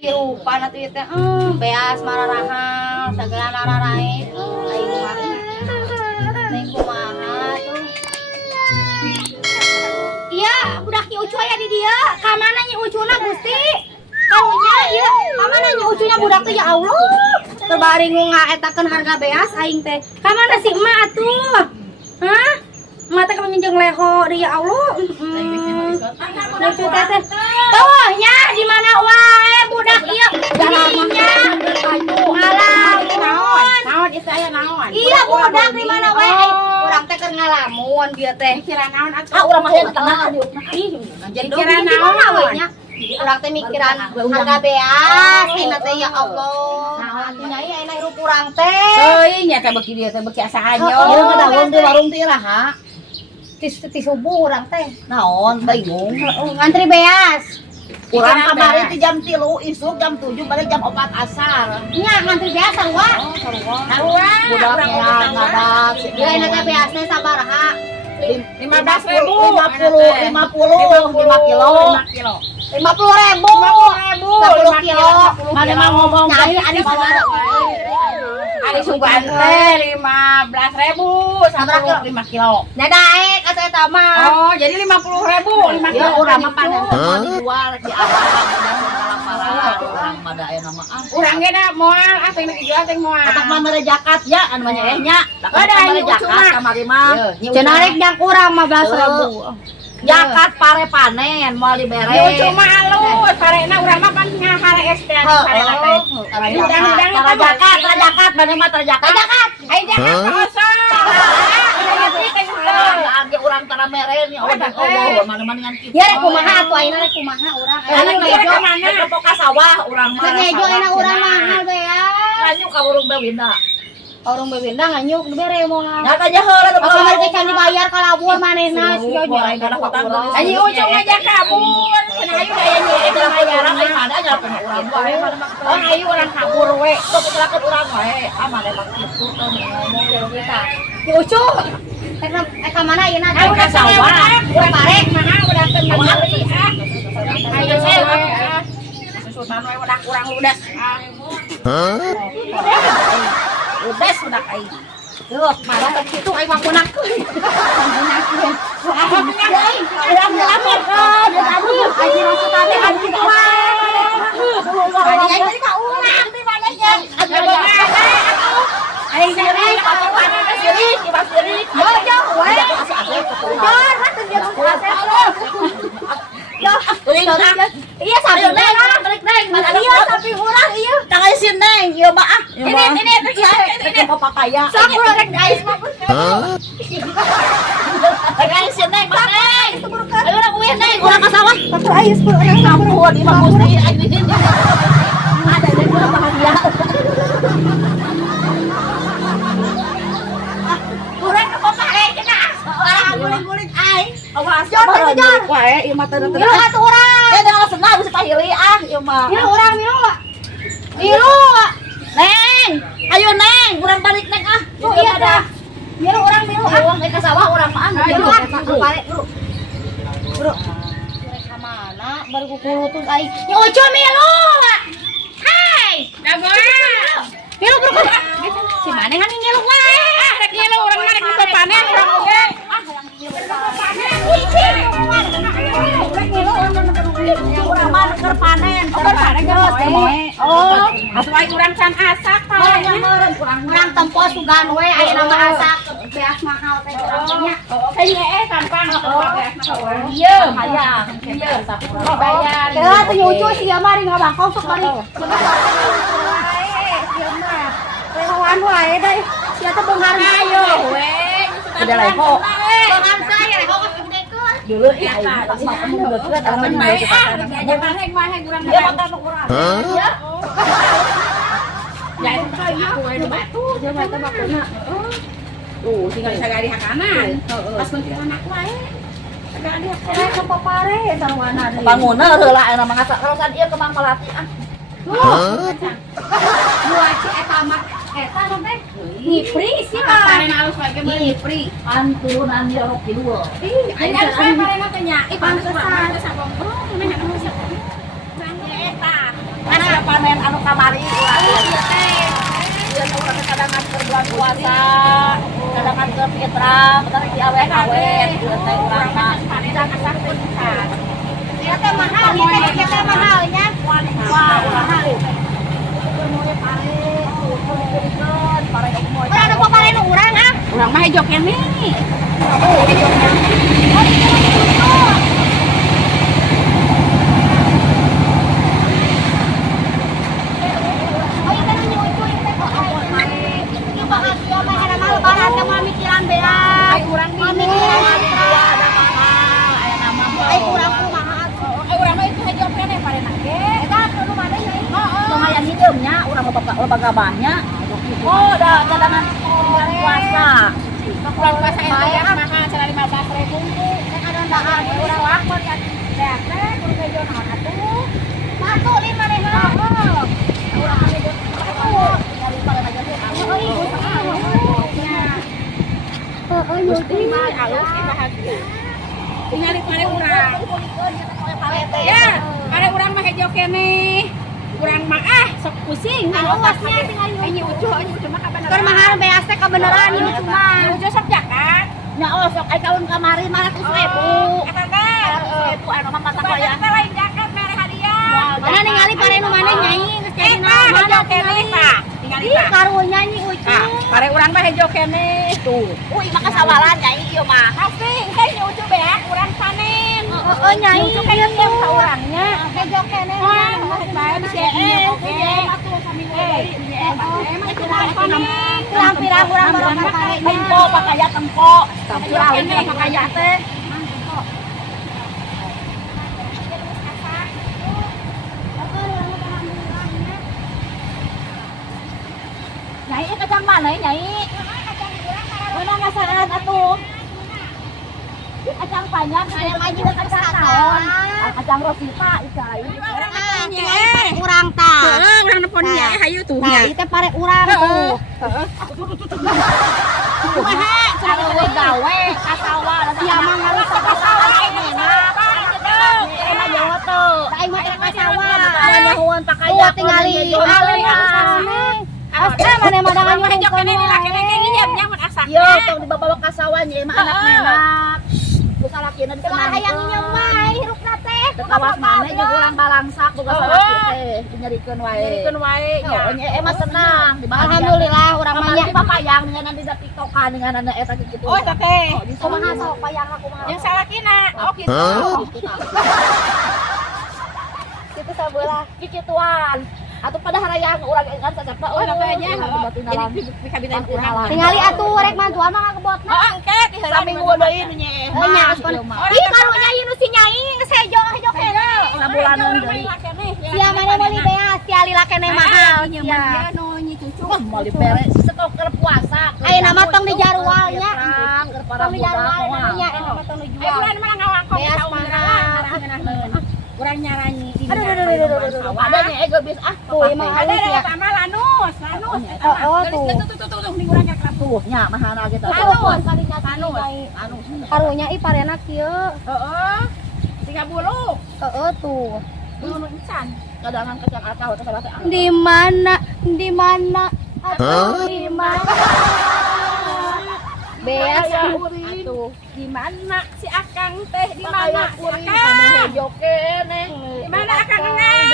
Rupa na tuh teh, beas mararaha, segala nararai, aing mah, aing kumaha tuh. Iya, budak Nyi Ucu aya di dia. Ka mana Nyi Ucuna Gusti? Kaunya ieu, ka mana Nyi Ucunya budak teh ya Allah. Terbari ngaetakeun harga beas aing teh. Ka mana si emak atuh? Hah? Emak teh menyenjeng leho di ya Allah. Lucu teh teh. Tuh nya di mana wae budak ieu dinya. Ngalamun. Naon itu aya naon? Iya budak di mana wae. Urang teh keur ngalamun dia teh. Pikiran naon atuh? Ah urang mah teu tengah diuk. Jadi Pikiran naon naon? we nya? Urang teh mikiran harga beas, ina teh ya Allah. Naon nyai aya hirup urang teh. Euy nya teh beuki dia teh beuki asa anyo. Ieu mah daun di warung teh raha. Tis subuh urang teh. Naon bingung. Ngantri beas. Urang kamari ti jam 3 isuk jam 7 balik jam 4 asar. Nya ngantri beas sarua. Sarua. Budaknya ngadak. Ieu ina teh beas teh sabaraha? 15.000. 5 kilo. 50.000. 50.000. 10 kilo. Mana mah ngomong Nyai adi sabaraha? Ari sugan teh 15.000 Sabaraha 5 kilo. Nya daek atuh eta mah. Oh, jadi 50.000 5 Ya kilo. urang mah panen semua dijual di Arab. Urang mah da aya nama ah. Urang ge da moal asa yang dijual teh moal. Atak mah mere jakat ya anu mah nya nya. Ada mere Nyi Ucu jakat mah. kamari mah. Cenah rek jang urang 15.000. Jakat pare panen moal dibere. Yo cuma alus, parena urang mah pan ngahare ST anu parena teh. Tara jakat, mana mah tara jakat. Ai jakat kosong. Udah ngerti teh Age urang tara meren ya Allah, mana-mana ngan kitu. Ya rek kumaha atuh ayeuna rek kumaha urang. Anak ngejo mana ke sawah urang mah. Rek ngejo ayeuna urang mahal teh ya. Kanyu ka burung bewinda. Orang bebenda nganyuk bere moal. Nya tanya heula Apa mereka can dibayar ka labur manehna sia nya. Anyi ujung aja kabur. Cenah ayu aya nyi eta bayaran ai mana nya punya urang wae. Oh ayu urang kabur we. Sok putrakeun urang wae. Aman emang kitu teh ngomong jeung kita. Ki Ucu. Ka mana ayeuna? Ayo ka sawah. Urang barek. Mana udah teu ngali ah. Ayo we. Susutan we udah kurang ludas. Ludas udah ai. Duh, malah kitu aing mah punakeun. Punakeun. Urang ngelamun ka, tadi aji rasa teh aji mah. Tadi aing tadi ka urang di mana nya? Aing siri, siri. Yo, we. Yo, rasa dia iya sapi neng, balik neng, iya sapi urang iya. Tangay si Neng, ieu mah ah. Ini papaya. Sok urang rek ais mah. Tangay si Neng, Mas Neng. Ayo urang uih Neng, urang ka sawah. Satu ais pun urang Sampun di Mang Gusti anjeun. Ada yang kurang bahagia. urang ka papare cenah. Urang guling-guling ai. Awas, Jon, Jon. wae ieu mah teu Milu atuh urang. Ya jangan senang bisa pahili ah ieu mah. Milu urang milu. Milu. Neng, ayo Neng, urang balik Neng ah. Tuh iya dah. Milu urang milu ah. Urang ke sawah urang mah anu. Ayo ah, papare bro. Bro. Urang ka mana? Baru kukulutun ai. Nya Ucu milu. Hai. dah boleh. Milu bro. Si maneh kan ngilu wae. Rek ngilu urang mah rek dipanen urang oge. Urang mah keur panen, Oh, atuh ai urang can asak Urang tempo sugan we aya nama asak beas mahal teh urang nya. Kayaknya gampang urang. Iya, hayang. Iya, Bayar. Teh teh Ucu sia mari ngabakau sok mari. Lawan wae deh. Sia teh beunghar Ayo we. Udah leho. Beunghar saya leho ka gedekeun. Dulu ya, pas mau kamu deket, aman Baik ah, diajak bareng mah urang. Dia makan kurang. Ya. Ya itu kayu we di batu, dia mah teh bakuna. Tuh, tinggal sagari hakanan. Pas menteri anak wae. Sagari hakanan ka papare sarwana deui. Bangunna heula aya mah ngasa karosan ieu ke Mang Melati ah. Dua ci eta mah eta mah teh. Ngipri sih Parena alus wae ge meuli. Ngipri, an turunan dia rok kedua. Ih, aing alus wae parena teh nya. Ih, pantesan. Oh, mana anu siapa? Eta. Mana kamari urang ieu urang kadangan keur bulan puasa kadangan keur fitrah bener di awet-awet ieu teh urang mah Panida kasampun kan. Ieu teh mahal, ieu teh mahalnya. wah urang mah Urang nu papareun urang ah. Urang mah hejo kene. Oh, ieu teh nu nyucu ieu teh kok ieu bahagia mah era mah lebaran teh moal mikiran beas. Ai urang Moal bingung. mikiran ada mahal aya nama ai urang kumaha. Urang mah itu hejo kene parena ge. Eta kudu mana nyai? lumayan hidupnya urang loba gabahnya oh da cadangan bulan puasa Bulan puasa itu ya mahal cara 15.000. Teh kadon dahar urang wakon kan. Teh teh kudu hejo naon atuh. Matu lima deh mah. Urang hejo. Gusti mah alus ki bahagia. Tingali pare urang. Ya, pare urang mah hejo kene. Urang mah sok pusing. Alusnya tingali Ini ucu mah kabeneran. keur mahal beas teh kabeneran ieu cuma. Ucu sok jakat. nya oh sok ai kaun kamari 500.000 Eta teh. 100.000 anu mah mata Bayar wayang teh lain jaket mere hadiah. Mana ningali pare nu mana nyai geus jadi naon Hejo mana kene tingali. Pak. Tingali Ih Pak. karunya nyi ucu. Nah, pare urang mah hejo kene tuh. uy mah kasawalan nya ieu mah Pasti teh ucu beak urang panen. Heeh nyai Ucu kene tiap ka urangnya. Hejo kene. Bae bisa oke. Emang itu urang panen. Pirang-pirang urang baru pakarenya. tempo pakaya tempo Urang kene makaya teh. nyai kacang mana nyai mana ngasaan atuh kacang panjang Ada lagi juga dekat kacang sana. tahun kacang rosita isai Ah, tingali pare urang tah. Heeh, urang neponnya hayu tuh Nah, nya. ieu teh pare urang tuh. kumaha cara we gawe kasawa Sia mah ngaruh kasawa enak. emang jawa tuh Da aing mah teh kasawa. ada nyahuan pakaya Tuh tingali alih Asa mana mah dangan Urang mah hejo kene di lakene ge nyiapnya mun asakna. yo tong dibawa kasawa nya emang anak menak geus salakina di Telah hayang nyeum mah hirupna teh. kawas mana jeung urang balangsak boga salaki teh dinyarikeun wae Nyarikeun wae nya. oh nya emang senang dibahagia Alhamdulillah urang mah nya. Apalagi papayang dengan nanti di TikTokan dengan anak eta gitu. Oh, eta teh. Kumaha sok payang aku mah. Yang salakina. Oh, gitu. Kitu sabelah. Kikituan. Atau pada harayang urang kan sacapna Oh, makanya. batu Jadi dalam. bikabitan urang. Tingali atuh rek mantua mah ngagebotna. Oh, engke di Sami gua deui nu nya. Nya aspun. Ih karunya ieu nu si nyai geus hejo kene. Sabulanan deui. Sia mana meuli beas, sia lila kene mahal. Nya Sia. mah nu nyi cucu. Wah, mau dipere stok keur puasa. Ayeuna mah tong dijarwal nya. Keur para Tong dijarwal budak nya, moal. eta mah tong Eh, dijual. bulan mana ngawangkong Beas tahun mahal. Urang nyaranyi di Aduh, ada nya ego bis ah. Tuh, emang ada halus ya. ada sama lanus tuh. nih urang yang kelap Tuh nya mahana gitu. Anu kalinya anu. Anu. Karunya ih parena kieu. heeh 30 Heeh tuh. belum encan Kadangan kacang atau teh sabate. Di mana? Di mana? Atuh di mana? Beas atuh di mana si Akang teh di mana si Anu Akang hejo kene. di mana Akang nang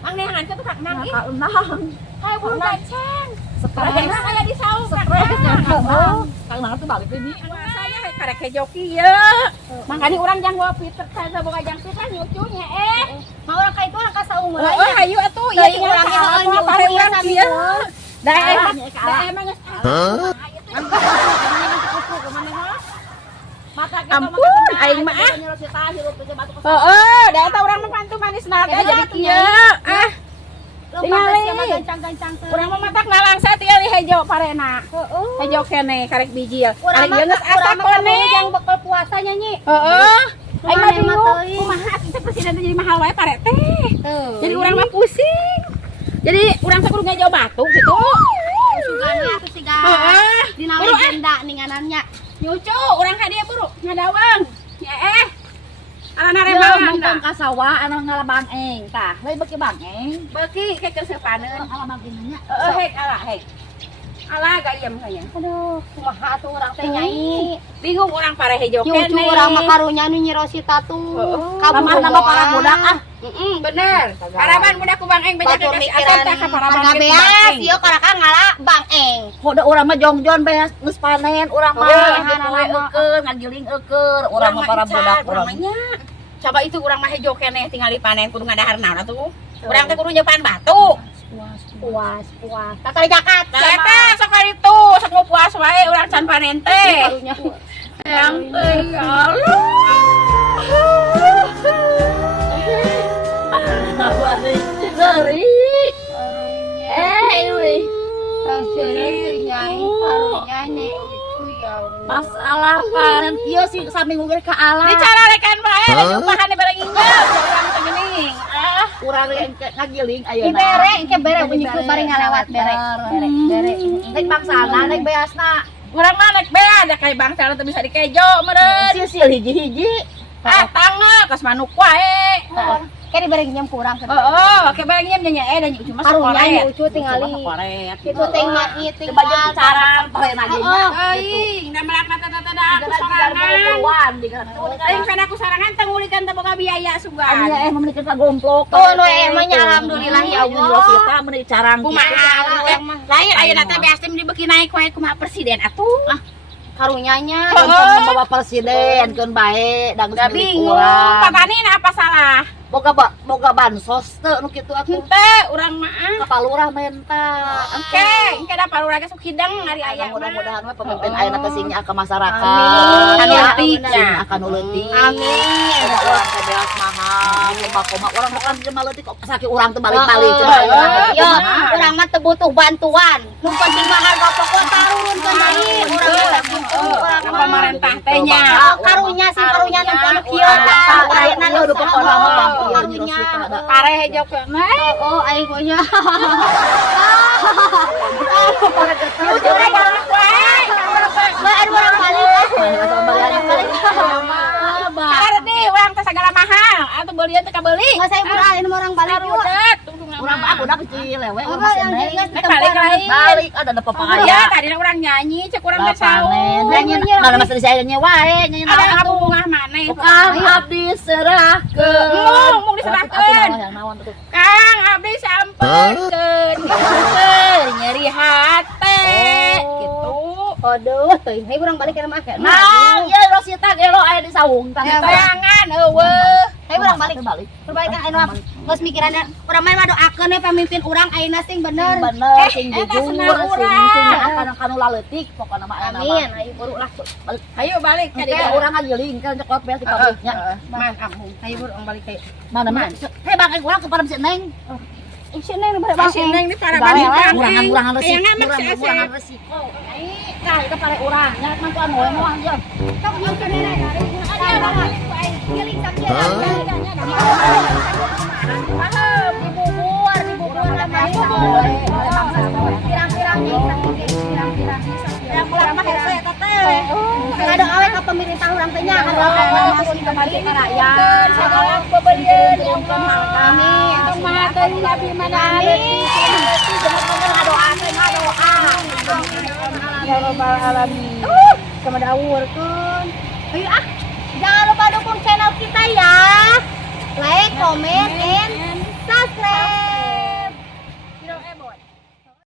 ang nehangan tuh kak nang ih Kaunang. kayak bulu kacang Stres. kayak di saung kak Kang nang tuh balik deui. saya karek hejo kieu mangkani urang jang bawa piter saya boga jang pisan nyucunya Mau orang kayak itu orang kasaumur. oh hayu atuh Iya, ieu urang urang yang yang pare urang kieu da emang geus Ampun, aing mah ah. Heeh, da eta urang mah pantu manis naga jadi kieu. Ah, tingali. gancang-gancang teh. Urang mah matak nalangsa tingali hejo parena. Hejo kene karek bijil. Karek geus asa kone. yang bekal puasa nyanyi. Heeh. Aing mah Kumaha bingung. mah teuing. Kumaha atuh presiden teh jadi mahal wae pare teh. Jadi urang mah pusing. Jadi urang teh kudu ngajo batuk gitu. Sugana atuh siga. Heeh. Dina legenda ninganannya. Nyucu, urang ka dia buru, ngadawang. Ya Anak Ya, remangan mungkin dah. kasawa anak ngalabangeng tah. Lain beki bangeng. Bagi kayak kesepanen. Alabangengnya. Hek ala hek. Ala gak diam kayaknya. Aduh, kumaha tuh orang teh nyai. Bingung orang para hijau Yu ucu urang mah karunya nu Nyi Rosita tuh. Kamar nama para budak ah. Bener. Paraban budak ku Bang Eng banyak Batur kasih mikiran asal ka paraban harga gitu, beas, Bang Eng. ieu karaka ngala Bang Eng. Hoda urang mah jongjon beas geus panen urang mah. Oh, Poe eukeun ngagiling eukeun urang mah para budak urang. Coba itu urang mah hijau keneh tinggal dipanen kudu ngadahar naon atuh. Urang teh kudu nyepan batu. Puas. Kakak jakat. Eta sok itu, sok mau puas wae urang can panen teh. Yang teh ya Allah. Ngeri. Wih. Masalah panen ieu sih saminggu ge ka alam. Dicararekan bae nyumpahan bareng inggep urang teh geuning. Urang ngagiling ayeuna. Di bere, engke bere bunyi ku bari ngalewat bere. Bere. Nek bangsana nek beasna. Urang mah naik bea ada kayak bangsa teh bisa dikejo meureun. Sil hiji-hiji. Tangga kas manuk wae. Kayak di bere nyam kurang. Oke bareng nyem nyanyi dan Ucu mah Karunya Nyi koret. Ucu tinggali. Koret. Kitu teh mah ieu teh Coba jeung carang pare lagi. Euy, da melak tata aku sorangan. Aing pada aku sorangan teh ngulikan teh boga biaya sugan. Anya memiliki kagomplok. Tuh nu mah alhamdulillah ya Allah. Kita meuni carang Kumaha lain ayeuna teh beas teh dibeki naik wae kumaha presiden atuh. Karunya nya Untuk membawa presiden keun bae dan Udah bingung. Patanina apa salah? boga bansos teu nu kitu atuh. Teh urang mah Kepala lurah menta. Oke, engke da palura ge sok hidang hari aya. Mudah-mudahan we pemimpin ayeuna teh sing nya ka masyarakat. Amin. Anu Ya, leutik bener. sing akan leutik. Amin. Urang teh beas mahal, koma urang bukan jelema leutik kok sakit urang teh balik-balik. Yo, urang mah teu butuh bantuan. Nu penting mah harga pokok tarurunkeun deui. Urang mah gitu. Urang mah Pemerintah teh nya. karunya sih karunya nu anu kieu tah. Ayeuna nu udah pokokna mah karunya. Pare hejau keneh. Oh, aing punya. Urang balik. Ardi urang teh sagala mahal. Atuh beulieun teh kabeuli. Nggak saya pura urang balik yuk. Urang mah udah kecil lewe Apa urang yang masih diingat neng. Balik lain. Balik ada papaya. Ya, tadina urang nyanyi, cek urang teh saur. Panen. Mana masih disayangnya wae nyanyi Ada naon abu tuh. bungah maneh. Kang abdi serahkeun. Mung diserahkeun. Kang abdi sampeurkeun. Nyeri hate. Gitu. Aduh, tuh ini urang balik ke rumah kan. Nah, ieu Rosita ge lo aya di saung tah. Bayangan eueuh. Ayo urang balik. Balik. Perbaikan anu geus mikiran urang mah doakeun we pamimpin urang ayeuna sing bener. Bener sing eta jujur senang sing urang. akan kanu laleutik pokona mah aya Amin, ayo buru lah. Ayo balik ka Oke, dieu. urang ngagiling kan cekot beas di pabriknya. Man ampun. Ayo urang balik ka. Mana man? Heh bang urang kepada si Neng. Isi neng bare bang. Masih neng di para Balik balik. urangan resiko. Ayangan Urangan resiko. Nah, itu pare urang. Nya mantuan we moal jeung. Ada awe ke pemerintah urang teh nya masih kembali ke rakyat. Segala pembelian yang Amin. Kumaha teuing labi mana Amin. Ya rabbal alamin. Sama daurkeun. Ayo ah. Jangan lupa dukung channel kita ya. Like, comment, and subscribe.